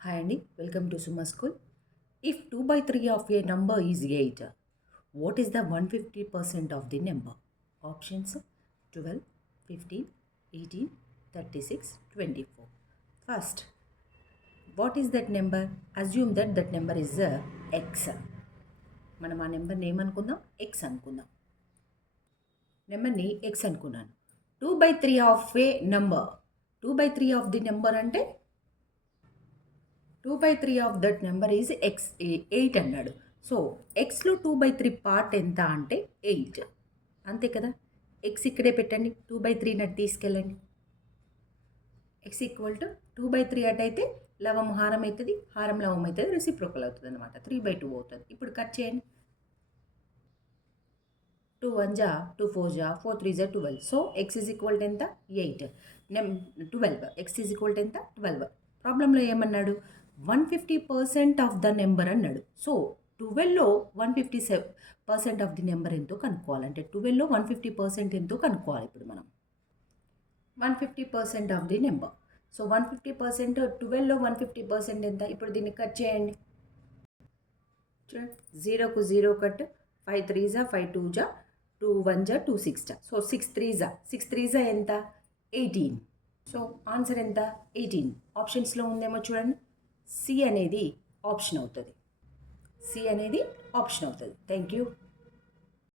Hi Andy, welcome to Suma School. If 2 by 3 of a number is 8, what is the 150% of the number? Options 12, 15, 18, 36, 24. First, what is that number? Assume that number is x. మనం ఆ నెంబర్ని ఏమనుకుందాం X అనుకుందాం నెంబర్ని X అనుకున్నాను 2/3 of A number 2/3 of the number అంటే 2/3 of that number is X 8 అన్నాడు. So ఎక్స్లో 2/3 part ఎంత అంటే 8 అంతే కదా. ఎక్స్ ఇక్కడే పెట్టండి 2/3 నటు తీసుకెళ్ళండి. ఎక్స్ ఈక్వల్ టు 2/3 అటు అయితే లవం హారం అవుతుంది, హారం లవం అవుతుంది, రెసిప్రోకల్ అవుతుంది అనమాట. 3/2 అవుతుంది. ఇప్పుడు కట్ చేయండి. 2 1 జా 2 4 జా 4 3 జా 12. So X is equal to ఎంత 8 12. ఎక్స్ ఈజ్ ఈక్వల్ టు ఎంత 12. ప్రాబ్లంలో ఏమన్నాడు 150% ఆఫ్ ద నెంబర్ అన్నాడు. సో 12లో 150% ఆఫ్ ది నెంబర్ ఎంతో కనుక్కోవాలంటే 12లో 150% ఎంతో కనుక్కోవాలి. ఇప్పుడు మనం 150% ఆఫ్ ది నెంబర్. సో 150% 12లో 150% ఎంత? ఇప్పుడు దీన్ని కట్ చేయండి. చూడండి 0కు 0 కట్ 5 3 జా 5 2 జా 2 1 జా 2 6 జా. సో 6 3 జా ఎంత 18. సో ఆన్సర్ ఎంత 18. ఆప్షన్స్లో ఉందేమో చూడండి. సి అనేది ఆప్షన్ అవుతుంది. Thank you.